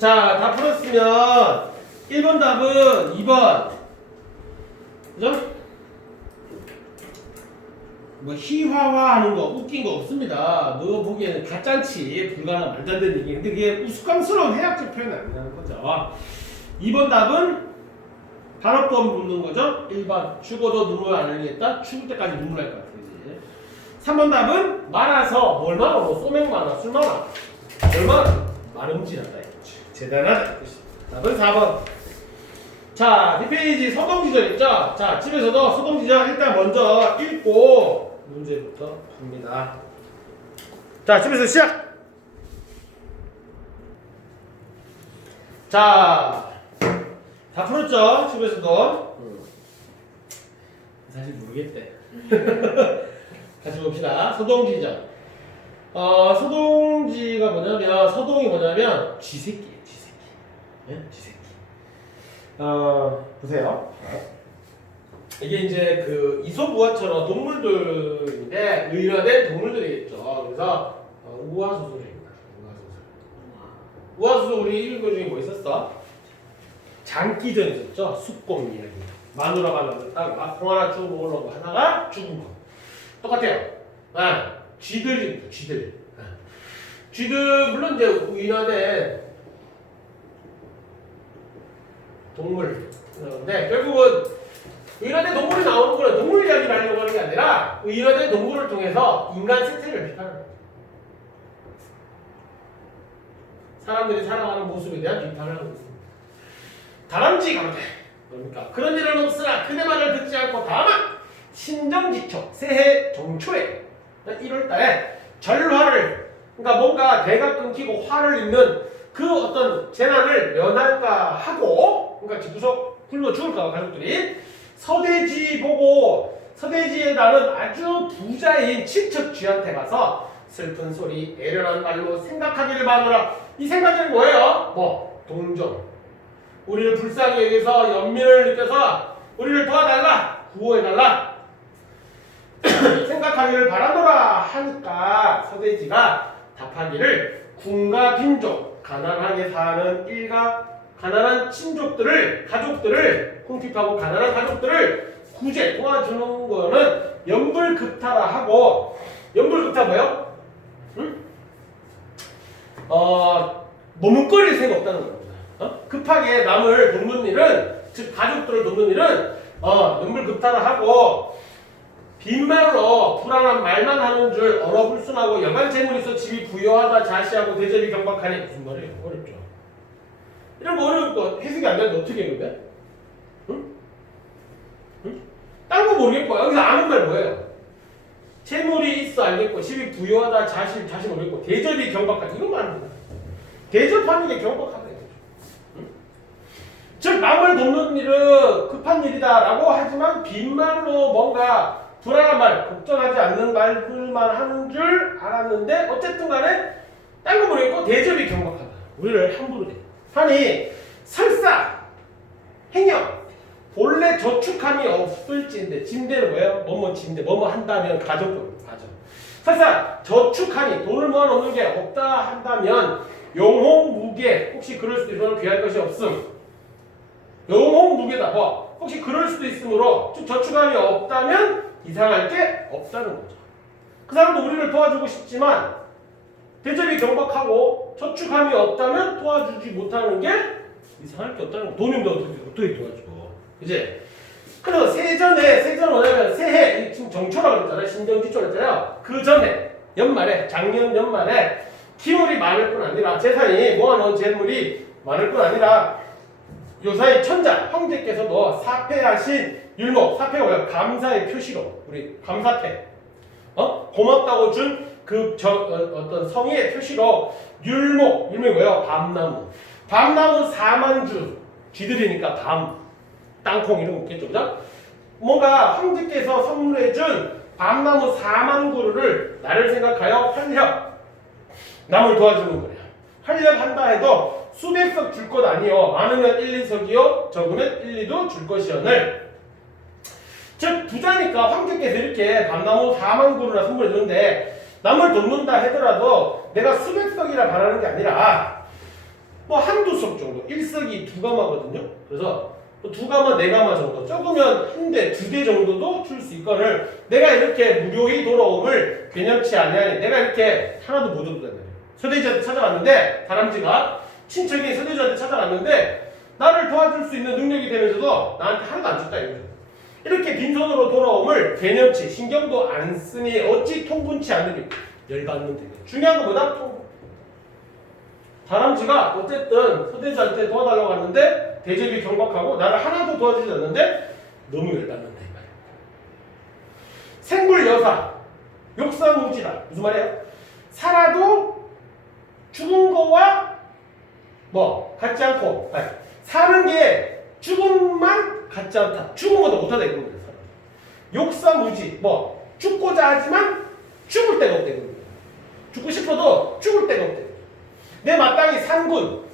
자, 다 풀었으면 1번 답은 2번. 그죠? 뭐 희화화하는 거 웃긴 거 없습니다. 너 보기에는 가짠치 불가능 말도 안 되는 얘기. 근데 그게 우스꽝스러운 해학적 표현이 아니라는 거죠. 2번 답은 단어법 묻는 거죠. 1번 죽어도 눈물 안 흘리겠다. 죽을 때까지 눈물 날 것 같아. 그지? 3번 답은 말아서 뭘 말아? 뭐 소맥 말아? 술 말아? 얼마나 말음질한다 이거지. 대단하다 이거지. 답은 4번. 자, 뒷페이지 소동지절 있죠? 자, 집에서도 소동지절 일단 먼저 읽고 문제부터 봅니다. 자, 집에서 시작! 자, 다 풀었죠? 집에서도. 사실 모르겠대. 같이 봅시다. 소동지절. 소동지가 뭐냐면, 소동이 뭐냐면, 쥐새끼예요, 쥐새끼. 예? 쥐새끼. 보세요. 이게 이제 그 이솝우화처럼 동물들인데 의연된 동물들이겠죠. 그래서 우화소설입니다. 우화소설 우리 읽은 거 중에 뭐 있었어? 장기전 있었죠. 숙공 이야기. 마누라가 낳았다가 콩 하나 쭉 먹으려고 하다가 죽은 거. 똑같아요. 쥐들입니다. 쥐들. 쥐들 물론 이제 의연된 동물. 그런데 결국은 의인화된 동물이 나오는 거는 동물 이야기를 하려고 하는 게 아니라 의인화된 동물을 통해서 인간 생태를 비판하는 거예요. 사람들이 살아가는 모습에 대한 비판을 하고 있습니다. 다람쥐 강대. 그러니까 그런 일은 없으나 그대 말을 듣지 않고 다만 신정지초 새해 정초에 1월달에 절화를 그러니까 뭔가 대가 끊기고 화를 입는 그 어떤 재난을 면할까 하고 그러니까 집구석 굶어 죽을까 가족들이 서대지 보고 서대지에 나는 아주 부자인 친척 쥐한테 가서 슬픈 소리 애련한 말로 생각하기를 바라라. 이 생각은 뭐예요? 뭐 동정 우리를 불쌍히 여기서 연민을 느껴서 우리를 도와달라 구호해달라 생각하기를 바라노라 하니까 서대지가 답하기를 군가 빈족 가난하게 사는 일가 가난한 친족들을 가족들을 콩핍하고 가난한 가족들을 구제 도와주는 거는 연불급타라 하고 연불급타 뭐요? 응? 머뭇거릴 새가 없다는 겁니다. 급하게 남을 돕는 일은 즉 가족들을 돕는 일은 연불급타라 하고 빈말로 불안한 말만 하는 줄 얼어불순하고 여간 재물이 있어 집이 부여하다 자시하고 대접이 경박하니 무슨 말이에요? 어렵죠. 이런 거 어려우니까 해석이 안 되는데 어떻게 해 근데? 응? 응? 딴 거 모르겠고 여기서 아는 말 뭐예요? 재물이 있어 알겠고 집이 부여하다 자시 모르겠고 대접이 경박하다 이것만 아는 거야. 대접하는 게 경박하다 이거죠. 응? 즉 남을 돕는 일은 급한 일이다라고 하지만 빈말로 뭔가 불안한 말, 걱정하지 않는 말들만 하는 줄 알았는데 어쨌든 간에 딴 거 모르겠고 대접이 경박하다. 우리를 함부로 대. 하니 설사 행여 본래 저축함이 없을지인데 짐대는 뭐예요? 뭐뭐 짐대 뭐뭐 한다면 가족 설사 저축하니 돈을 모아놓는 게 없다 한다면 영홍무계 혹시 그럴 수도 있으면 귀할 것이 없음 영홍무계다 뭐 혹시 그럴 수도 있으므로 즉 저축함이 없다면 이상할 게 없다는 거죠. 그 사람도 우리를 도와주고 싶지만 대접이 경박하고 저축함이 없다면 도와주지 못하는 게 이상할 게 없다는 거. 돈이 없는데 어떻게 도와주고, 그지? 그리고 세전 뭐냐면 새해 지금 정초라고 그랬잖아요. 신정지초라고 했잖아요. 그 전에 연말에 작년 연말에 기물이 많을 뿐 아니라 재산이 모아놓은 재물이 많을 뿐 아니라 요사이 천자 형제께서도 사패하신 율목 사패가 뭐야? 감사의 표시로 우리 감사패 고맙다고 준 그 어떤 성의의 표시로 율목이 뭐예요? 밤나무 4만주 쥐들이니까 땅콩 이런 거 있겠죠, 그죠? 뭔가 황제께서 선물해준 밤나무 4만 그루를 나를 생각하여 활력 남을 도와주는 거예요. 활력한다 해도 수백 석 줄 것 아니요 많으면 1, 2석이요 적으면 1, 2도 줄 것이오늘 즉 부자니까 황제께서 이렇게 밤나무 4만 그루나 선물해 주는데 남을 돕는다 하더라도 내가 수백 석이라 바라는 게 아니라 뭐 한두 수업 정도, 1석이 2가마거든요. 그래서 뭐 2가마, 4가마 정도, 적으면 1대, 2대 정도도 줄 수 있거늘 내가 이렇게 무료히 돌아옴을 개념치 아니하니 내가 이렇게 하나도 못 얻었단 말이에요. 서대지한테 찾아갔는데 다람쥐가 친척이 서대지한테 찾아갔는데 나를 도와줄 수 있는 능력이 되면서도 나한테 하나도 안 줬다 이거죠. 이렇게 빈손으로 돌아옴을 개념치, 신경도 안 쓰니 어찌 통분치 않으니 열받는 되게. 중요한 건 뭐다? 통분. 다람쥐가 어쨌든 서대지한테 도와달라고 하는데 대접이 경박하고 나를 하나도 도와주지 않는데 너무 열받는다 이 말이야. 생불여사, 욕사무지다. 무슨 말이에요? 살아도 죽은 거와 뭐 같지 않고 아니, 사는 게 죽음만 같지 않다. 죽은 것도 못하다 이겁니다. 욕사무지 뭐 죽고자 하지만 죽을 데가 없다 이겁니다. 죽고 싶어도 죽을 데가 없다. 내 마땅히 산군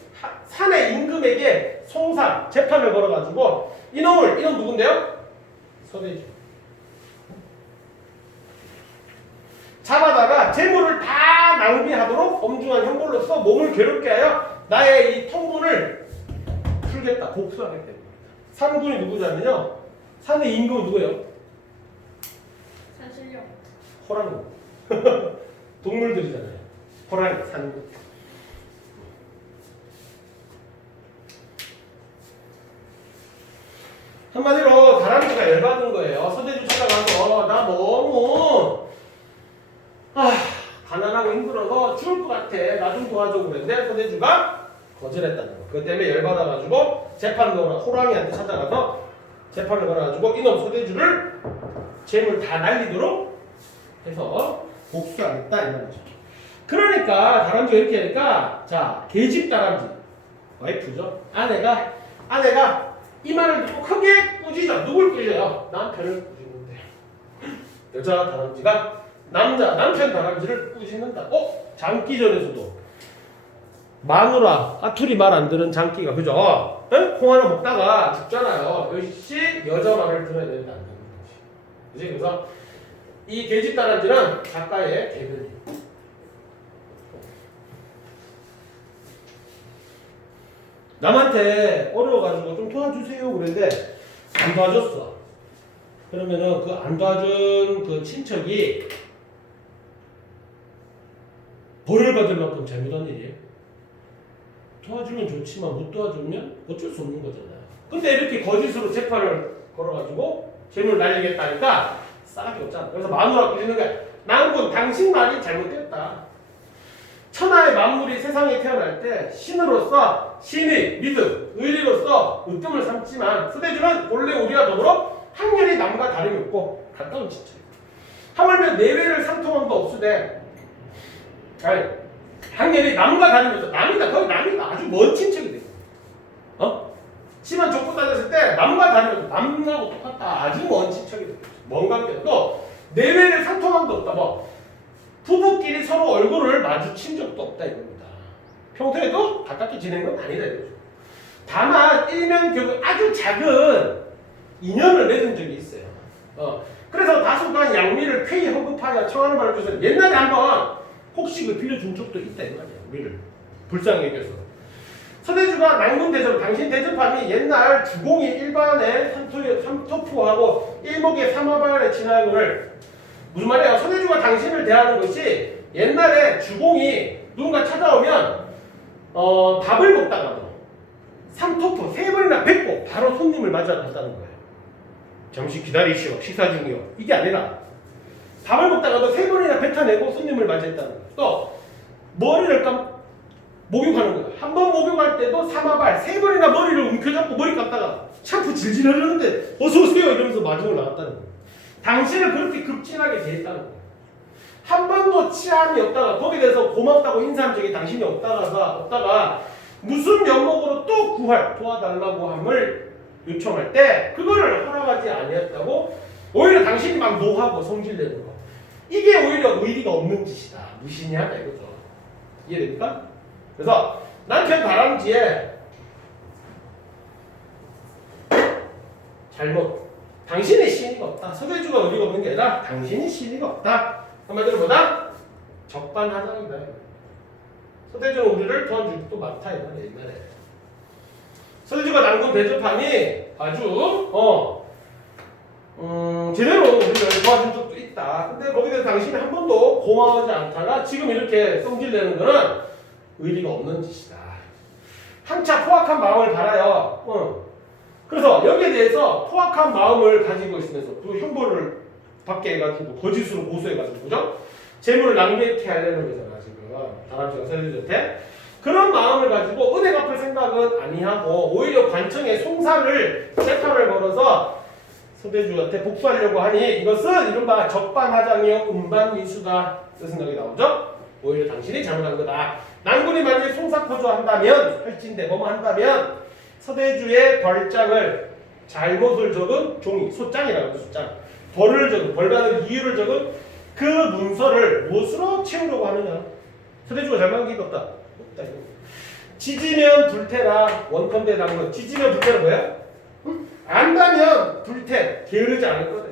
산의 임금에게 송사 재판을 걸어가지고 이놈 누군데요? 서대지. 잡아다가 재물을 다 낭비하도록 엄중한 형벌로서 몸을 괴롭게 하여 나의 이 통분을 풀겠다. 복수하겠다. 산군이 누구냐면요. 산의 임금은 누구예요? 산신령. 호랑이. 동물들이잖아요. 호랑이, 산군. 한마디로 다람쥐가 열받은 거예요. 서대주 찾아가서 나 너무 가난하고 힘들어서 죽을 것 같아. 나 좀 도와줘 그랬는데 서대주가 거절했다는 거. 그것 때문에 열받아가지고 재판도 호랑이한테 찾아가서 재판을 걸어가지고 이놈 서대주를 재물 다 날리도록 해서 복수하겠다 이 말이죠. 그러니까 다람쥐가 이렇게 하니까 자 계집 다람쥐 와이프죠. 아내가 이 말을 듣고 크게 꾸짖어. 누굴 꾸짖어요? 남편을 꾸짖는데 여자 다람쥐가 남편 다람쥐를 꾸짖는다. 장기전에서도 마누라 까투리 말 안 듣는 장기가 그죠? 콩 하나 먹다가 죽잖아요. 역시 여자 말을 들어야 된다. 그지? 그래서 이 계집 다람쥐는 작가의 대변인. 남한테 어려워가지고 좀 도와주세요 그랬는데 안 도와줬어. 그러면은 그 안 도와준 그 친척이 벌을 받을 만큼 잘못한 일이에요. 도와주면 좋지만 못 도와주면 어쩔 수 없는 거잖아요. 근데 이렇게 거짓으로 재판을 걸어가지고 재물 날리겠다니까 싸게 없잖아. 그래서 마누라 꾸짖는 거야. 낭군 당신 말이 잘못됐다. 천하의 만물이 세상에 태어날 때 신으로서 신의 믿음, 의리로서 으뜸을 삼지만 서대주는 본래 우리와 더불어 학렬이 남과 다름이 없고 가까운 친척이다. 하물며 내외를 상통함도 없으되 아니 학렬이 남과 다름이 없어. 남이다. 거의 남이다. 아주 먼 친척이 돼. 집안 좁고 다녔을 때 남과 다름이 없어. 남하고 똑같다. 아주 먼 친척이 돼. 먼 관계. 또 내외를 상통함도 없다. 뭐 부부끼리 서로 얼굴을 마주친 적도 없다 이겁니다. 평소에도 가깝게 지내는 건 아니다 이거죠. 다만 일면격은 아주 작은 인연을 맺은 적이 있어요. 그래서 다소간 양미를 쾌히 허급하여 청하는 바를 주세요. 옛날에 한번 혹식을 빌려준 적도 있다 이 말이에요. 우리를 불쌍히 여겨서. 서대주가 낭군 대접, 당신 대접함이 옛날 주공이 일반의 삼토포하고 일목의 삼화발의 진화를 무슨 말이에요? 서대주가 당신을 대하는 것이 옛날에 주공이 누군가 찾아오면 밥을 먹다가도 삼토포 3번이나 뱉고 바로 손님을 맞아간다는 거예요. 잠시 기다리시오. 식사 중이요. 이게 아니라 밥을 먹다가도 3번이나 뱉어내고 손님을 맞이했다는 거예요. 또 머리를 목욕하는 거예요. 한 번 목욕할 때도 삼화발 3번이나 머리를 움켜잡고 머리 감다가 샴푸 질질 흐르는데 어서오세요 이러면서 마중을 나갔다는 거예요. 당신을 그렇게 급진하게 대했다는 거예요. 한 번도 치함이 없다가 거기에 대해서 고맙다고 인사한 적이 당신이 없다가 무슨 면목으로 또 도와달라고 함을 요청할 때 그거를 허락하지 아니했다고 오히려 당신이 막 노하고 성질내는 거. 이게 오히려 의리가 없는 짓이다. 무신이하다 이거죠. 이해됩니까? 그래서 남편 다람쥐의 잘못. 당신의 신의가 없다. 서대주가 의리가 없는 게 아니라 당신이 신의가 없다. 한마디로 뭐다? 적반하장이다. 서대주는 우리를 도와줄 것도 많다 이 말이야 옛날에. 서대주가 남군 대접하니 아주 제대로 우리를 도와준 적도 있다. 근데 거기에 대해서 당신이 한 번도 고마워하지 않다가 지금 이렇게 성질내는 거는 의리가 없는 짓이다. 한차 포악한 마음을 바라요. 그래서 여기에 대해서 포악한 마음을 가지고 있으면서 그 형벌을 받게 해가지고 거짓으로 고소해가지고 그죠? 재물을 낭비케 하려는 거잖아 지금 다람쥐가 서대주한테. 그런 마음을 가지고 은혜 갚을 생각은 아니하고 오히려 관청에 송사를 재판을 걸어서 서대주한테 복수하려고 하니 이것은 이른바 적반하장이요 음반민수다 그 생각이 나오죠? 오히려 당신이 잘못한 거다. 난군이 만약에 송사포조한다면 할진대 뭐뭐 한다면 서대주의 벌장을 잘못을 적은 종이 소장이라고 해요. 소장 벌을 적은 벌받을 이유를 적은 그 문서를 무엇으로 채우려고 하느냐. 서대주가 잘못한 게 없다. 없다 이거. 지지면 불태라 원컨대 당근. 지지면 불태는 뭐야? 안다면 불태 게으르지 않을 거다.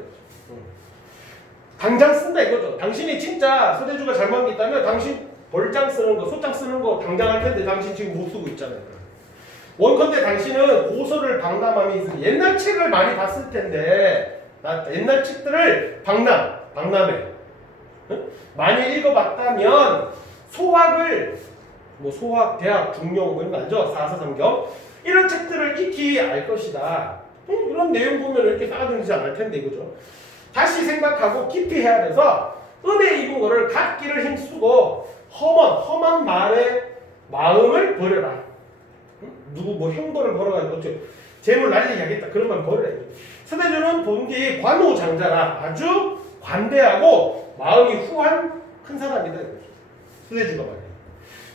당장 쓴다 이거죠. 당신이 진짜 서대주가 잘못한 게 있다면 당신 벌장 쓰는 거, 소장 쓰는 거 당장 할 텐데 당신 지금 못 쓰고 있잖아요. 원컨대 당신은 고소를 방담함이 있으니 옛날 책을 많이 봤을 텐데 옛날 책들을 방남해 많이 읽어봤다면 소학을 뭐 소학, 대학, 중용 뭐 이런 거 알죠? 사사삼경 이런 책들을 익히 알 것이다. 이런 내용 보면 이렇게 따라들지 않을 텐데 이거죠. 다시 생각하고 깊이 해야 돼서 은혜 입은 거를 갖기를 힘쓰고 험한 말에 마음을 버려라. 누구 뭐 형벌을 벌어가지고 어째 재물 날리게 하겠다 그런 말 버려라. 서대주는 본디 관우장자라 아주 관대하고 마음이 후한 큰 사람이다 이거죠. 서대주가 말이야.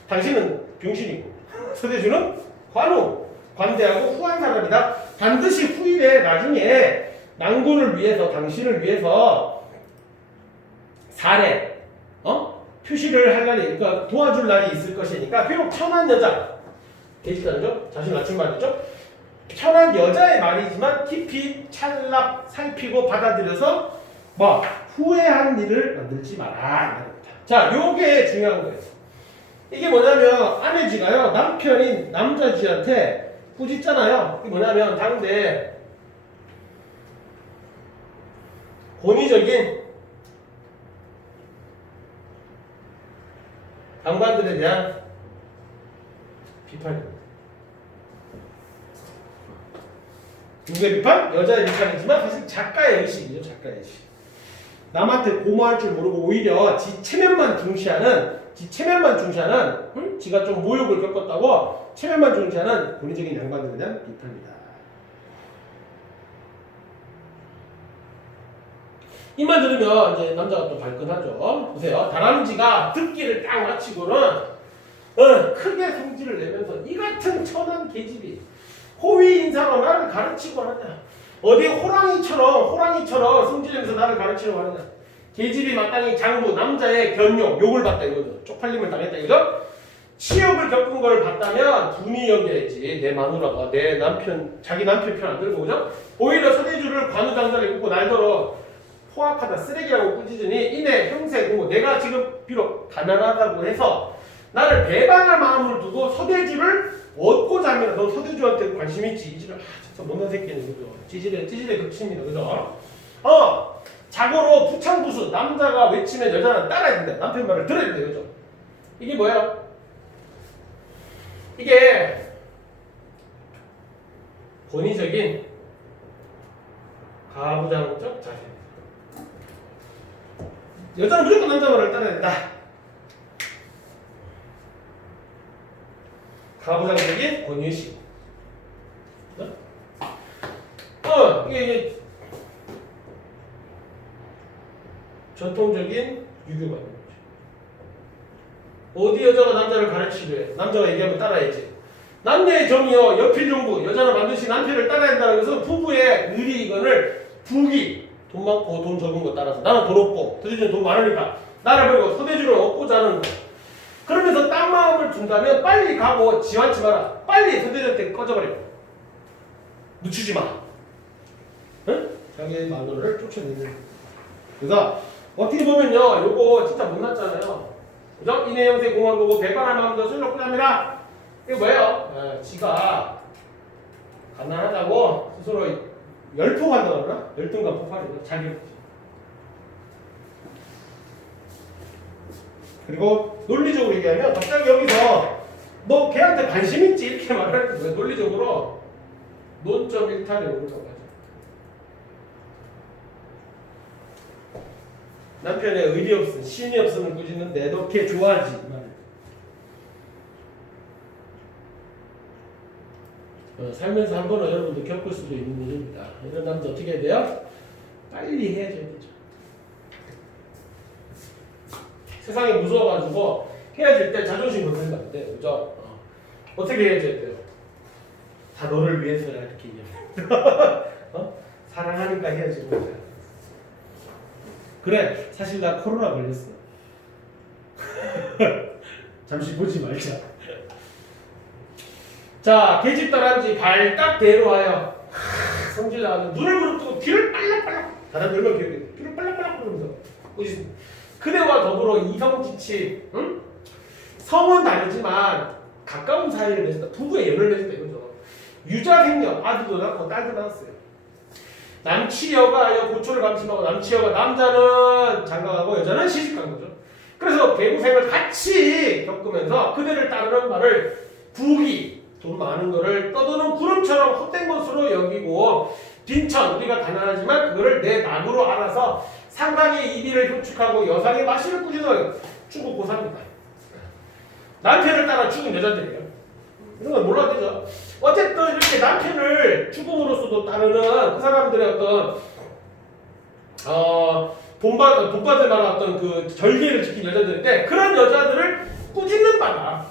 당신은 병신이고 서대주는 관대하고 후한 사람이다. 반드시 후일에 나중에 난군을 위해서 당신을 위해서 사례 표시를 할 날이 그러니까 도와줄 날이 있을 것이니까 비록 천한 여자 계시다죠? 자신 맞춘 말이죠? 편한 여자의 말이지만 깊이 찰납 살피고 받아들여서 뭐 후회한 일을 만들지 마라. 자, 요게 중요한 거예요. 이게 뭐냐면 아내쥐가요 남편인 남자쥐한테 꾸짖잖아요. 이게 뭐냐면 당대 권위적인 장관들에 대한 비판입니다. 누구의 비판? 여자의 비판이지만 사실 작가의 의식이죠. 작가의 의식. 남한테 고마할 줄 모르고 오히려 지 체면만 중시하는 지가 좀 모욕을 겪었다고 체면만 중시하는 권위적인 양반들에 대한 비판입니다. 이 말 들으면 이제 남자가 또 발끈하죠. 보세요. 다람쥐가 듣기를 딱 마치고는 크게 성질을 내면서 이 같은 천한 계집이 호위 인사로 나를 가르치고 하느냐. 어디 호랑이처럼 성질내면서 나를 가르치려고 하느냐. 계집이 마땅히 장부 남자의 견용 욕을 받다 이거죠. 쪽팔림을 당했다 이거죠. 치욕을 겪은 걸 봤다면 둔히 여겨야지. 내 마누라가 내 남편 자기 남편 편 안 들고 그죠. 오히려 서대주를 관우장자를 입고 날더러 포악하다 쓰레기라고 꾸짖으니 이내 형세 공고 내가 지금 비록 가난하다고 해서 나를 배반할 마음을 두고 서대주를 얻고자 하면 너 서대주한테 관심 있지? 이지를 진짜 못난 새끼는 그죠? 찌질에 그칩니다 그죠? 자고로 부창부수 남자가 외치면 여자는 따라야 된다. 남편 말을 들어야 된다 그죠? 이게 뭐예요? 이게 권위적인 가부장적 자세. 여자는 무조건 남자 말을 따라야 된다. 가부장적인 권위의식. 이게 전통적인 유교관인 거죠. 어디 여자가 남자를 가르치래? 남자가 얘기하면 따라야지. 남녀의 정이요 여필용부 여자는 반드시 남편을 따라야 한다는 것은 부부의 의리이건을 부기 돈 많고 돈 적은 거 따라서 나는 돈 없고 서대주는 돈 많으니까 나를 버리고 서대주를 얻고자 하는 거. 그러면서 딴 마음을 둔다면 빨리 가고 지환치 마라. 빨리 서대주한테 꺼져버려. 늦추지 마. 응? 자기 마누라를 쫓아내는. 그래서 어떻게 보면요 요거 진짜 못났잖아요. 그죠? 인해 형태 공을 보고 배반할 마음도 슬쩍 합니다. 이게 뭐예요? 지가 가난하다고 스스로 열폭한다 그러나? 열등감 폭발이죠. 자기. 그리고 논리적으로 얘기하면 갑자기 여기서 너 걔한테 관심 있지? 이렇게 말하는 거예요. 논리적으로 논점 일탈에 오르는 거죠. 남편의 의리 없음, 신이 없음을 꾸짖는데 너 걔 좋아하지? 살면서 한 번은 여러분도 겪을 수도 있는 일입니다. 이런 남자 어떻게 해야 돼요? 빨리 헤어져야 되죠. 세상이 무서워가지고 헤어질 때 자존심 건드리면 안 돼요. 그죠? 어떻게 헤어져야 돼요? 다 너를 위해서라 이렇게 얘기해요. 사랑하니까 헤어지는 거야. 그래, 사실 나 코로나 걸렸어. 잠시 보지 말자. 자, 계집다람쥐 발 딱 대로와요. 성질 나가지고 눈을 부릅뜨고 귀를 빨락빨락 닫아들면 기억해. 귀를 빨락빨락 부르면서 꾸짖습니다. 그대와 더불어 이성지치, 응? 성은 다르지만 가까운 사이를 맺었다. 부부의 연을 맺었다 이거죠. 유자생녀, 아들도 낳고 딸도 낳았어요. 남치여가 고초를 감심하고 남치여가 남자는 장가가고 여자는 시집간 거죠. 그래서 배구생을 같이 겪으면서 그대를 따르는 말을 부귀, 돈 많은 거를 떠도는 구름처럼 헛된 것으로 여기고 빈천, 우리가 가난하지만 그거를 내 낙으로 알아서 상당히 이비를 효축하고 여상의 마시를 꾸짖는 중국 고사입니다. 남편을 따라 죽은 여자들이에요. 이런 건 몰라도 되죠. 어쨌든 이렇게 남편을 죽음으로써도 따르는 그 사람들의 어떤 돈 받을 만한 어떤 그 절개를 지킨 여자들인데 그런 여자들을 꾸짖는 바다.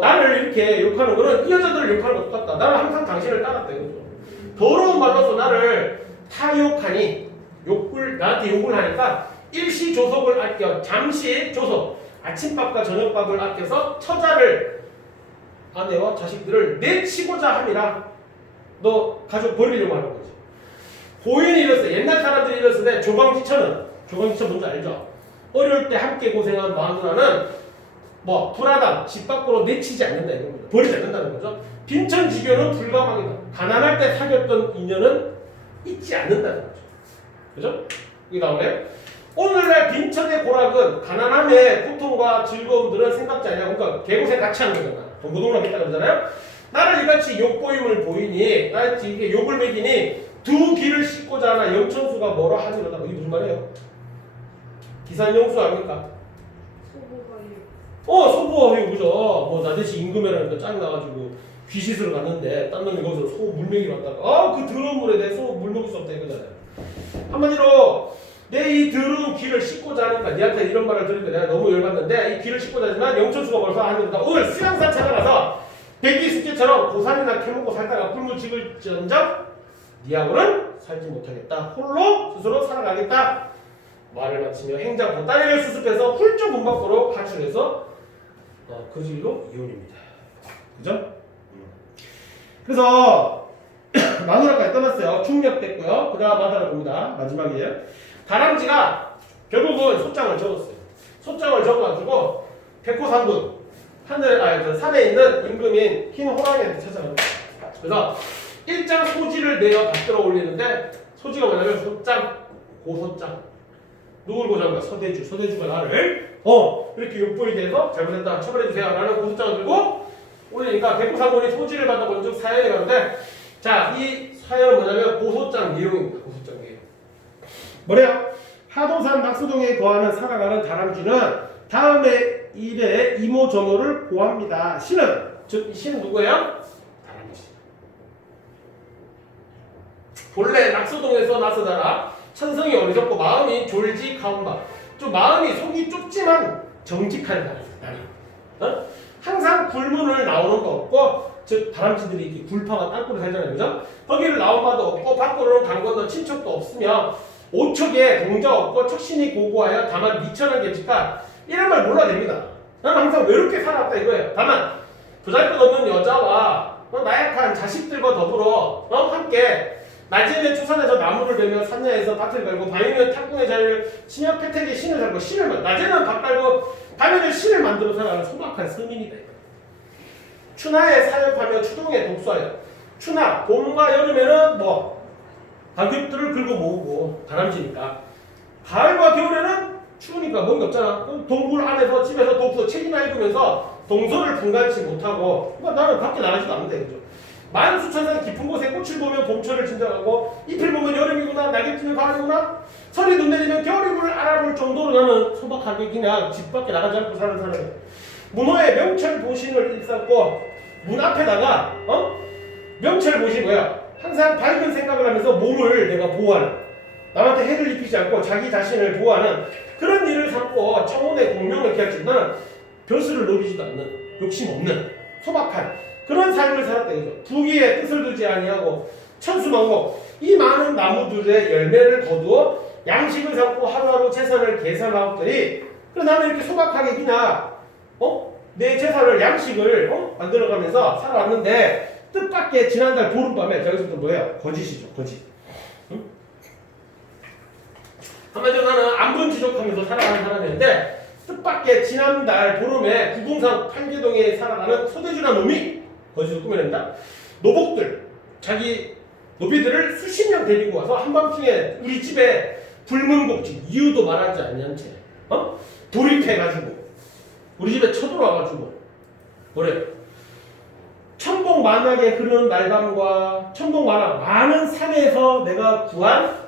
나를 이렇게 욕하는 거는 이 여자들을 욕하는 것 똑같다. 나는 항상 당신을 따랐다 이거죠. 더러운 말로서 나를 타욕하니 나한테 욕을 하니까 일시 조속을 아껴 잠시 조속 아침밥과 저녁밥을 아껴서 처자를 아내와 자식들을 내치고자 함이라. 너 가족 버리려고 하는 거지. 고인이 이랬어. 옛날 사람들이 이랬을 조광지처는 조광지처 뭔지 알죠? 어려울 때 함께 고생한 마누라는 불하다 집 밖으로 내치지 않는다 이런 거죠. 버리지 않는다는 거죠. 빈천지교는 불가망이다. 가난할 때 사귀었던 인연은 잊지 않는다는 거죠. 그죠? 이 다음에 오늘날 빈천의 고락은 가난함의 고통과 즐거움들은 생각지 않냐. 그러니까 개고생 같이 하는 거잖아. 동고동락했다 그러잖아요. 나를 이같이 욕보임을 보이니 나같이 이게 욕을 먹이니 두 귀를 씻고자 하나 영천수가 뭐라 하지로다. 이게 무슨 말이에요? 기산영수 아닙니까? 소부어휘 그죠? 나대시 임금이라니까 짜증나가지고 귀 씻으러 갔는데 딴 놈이 거기서 소 물먹이 왔다가 그 더러운 물에 내 소 물먹일 수 없다 이거잖아요. 한마디로 내 이 더러운 귀를 씻고자 하니까 니한테 이런 말을 들으니까 내가 너무 열받는데 이 귀를 씻고자 하지만 영천수가 벌써 하늘이다. 오늘 수양산 찾아가서 백기숙제처럼 고산이나 캐먹고 살다가 굶어 죽을지언정 니하고는 살지 못하겠다. 홀로 스스로 살아가겠다. 말을 마치며 행장 보따리를 수습해서 훌쩍 문 밖으로 가출해서 그 길로 이혼입니다. 그죠? 그래서 마누라까지 떠났어요. 충격됐고요. 그 다음 마다를 봅니다. 마지막이에요. 다람쥐가 결국은 소장을 적었어요. 소장을 적어가지고 백호산군 산에 있는 임금인 흰 호랑이한테 찾아갑니다. 그래서 일장 소지를 내어 받들어 올리는데 소지가 뭐냐면 소장, 고소장. 누굴 고소한가? 서대주가 나를 이렇게 욕보이 돼서 잘못했다 처벌해주세요 라는 고소장을 들고 올리니까 백호산군이 소지를 받아본 즉 사연이 가는데 자, 이 사연은 뭐냐면 고소장 내용입니다. 고소장 내용 뭐래요? 하도산 낙수동에 거하는 살아가는 다람쥐는 다음의 일에 이모저모를 고합니다. 신은 즉 이 신은 누구예요? 다람쥐. 본래 낙수동에서 나서다가 천성이 어리석고 마음이 졸직하온바. 좀 마음이 속이 좁지만 정직한 사람이. 항상 굴문을 나오는 거 없고 즉 다람쥐들이 이렇게 굴파가 땅굴에 살잖아요. 그죠? 거기를 나온 바도 없고 밖으로는 강 건너 친척도 없으며 오척에 동자 없고 척신이 고고하여 다만 미천한 계집가 이런 말 몰라도 됩니다. 나는 항상 외롭게 살았다 이거예요. 다만 보잘것없는 여자와 나약한 자식들과 더불어 함께 낮에는 초산에서 나무를 베며 산야에서 밭을 갈고 밤이면 탁궁의 자리를 신협 패택에 신을 살고 신을 낮에는 밭 갈고 밤에는 신을 만들어 살아가는 소박한 서민이다. 추나에 사역하며 추동에 독서하여 추나 봄과 여름에는 뭐 가격들을 긁어 모으고 다람쥐니까 가을과 겨울에는 추우니까 먹는 게 없잖아. 그럼 동굴 안에서 집에서 독서 책이나 읽으면서 동서를 분간치 못하고 그러니까 나는 밖에 나가지도 않는데 그죠? 만수천상 깊은 곳에 꽃을 보면 봄철을 짐작하고 잎을 보면 여름이구나 낙엽 지면 가을이구나 설이 눈 내리면 겨울임을 알아볼 정도로 나는 소박하게 그냥 집 밖에 나가지 않고 사는 사람이야. 문호에 명철 보신을 일삼고 문 앞에다가 명철 보신 뭐야? 항상 밝은 생각을 하면서 몸을 내가 보호하는 남한테 해를 입히지 않고 자기 자신을 보호하는 그런 일을 삼고 청혼의 공명을 기하지 나는 벼슬을 노리지도 않는 욕심 없는 소박한 그런 삶을 살았다 이거죠. 부귀에 뜻을 두지 아니하고 천수만고 이 많은 나무들의 열매를 거두어 양식을 삼고 하루하루 재산을 계산하더니 그래서 나는 이렇게 소박하게 그냥 내 재산을 양식을 만들어가면서 살아왔는데 뜻밖의 지난달 보름밤에 저기서부터 뭐예요? 거짓이죠. 거짓. 응? 한마디로 나는 안분지족하면서 살아가는 사람이었는데 뜻밖의 지난달 보름에 구궁산 판계동에 살아가는 서대주란 놈이 거짓을 꾸며낸다. 노복들 자기 노비들을 수십 명 데리고 와서 한밤중에 우리 집에 불문곡지 이유도 말하지 않는 채 돌입해가지고 우리 집에 쳐들어와가지고 뭐래 천복만하게 흐르는 날밤과 천복만하 많은 산에서 내가 구한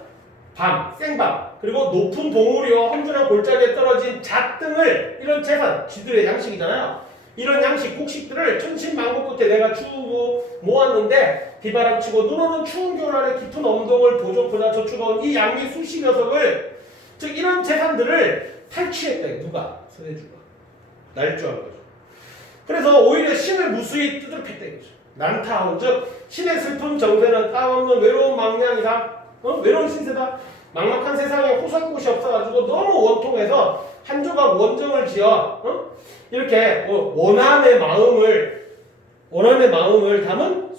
밤, 생밤 그리고 높은 봉우리와 험준한 골짜기에 떨어진 잣 등을 이런 재산, 쥐들의 양식이잖아요. 이런 양식, 곡식들을 천신만고 끝에 내가 주우고 모았는데 비바람치고 눈 오는 추운 겨울 아래 깊은 엄동을 보존보다 저축한 이 양미 수십 녀석을 즉 이런 재산들을 탈취했다. 누가? 서대주가. 날조한 거죠. 그래서 오히려 신을 무수히 뜯어팼다 이거죠. 난타하온 즉 신의 슬픔 정세는 따없는 외로운 망량이다. 외로운 신세다. 막막한 세상에 호소할 곳이 없어가지고 너무 원통해서 한 조각 원정을 지어 이렇게 원한의 마음을 담은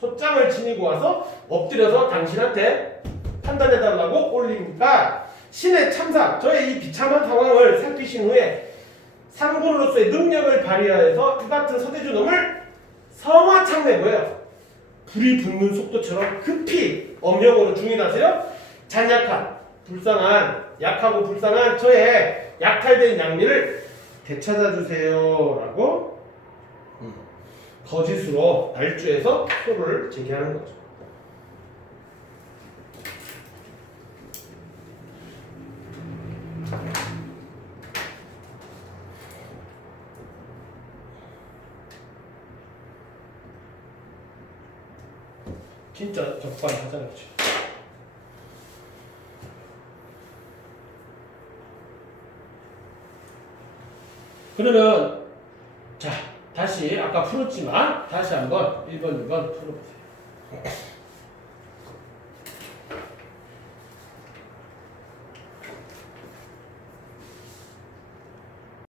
소장을 지니고 와서 엎드려서 당신한테 판단해달라고 올리니까 신의 참사 저의 이 비참한 상황을 살피신 후에 상군으로서의 능력을 발휘하여서 그 같은 서대주 놈을 성화창내 뭐예요? 불이 붙는 속도처럼 급히 엄령으로 중인하세요. 잔약한 불쌍한 약하고 불쌍한 저의 약탈된 양미를 되찾아주세요 라고 거짓으로 날조해서 소를 제기하는 거죠. 진짜 적반하장이죠. 그러면 자 다시 아까 풀었지만 다시 한번 1번, 2번 풀어보세요.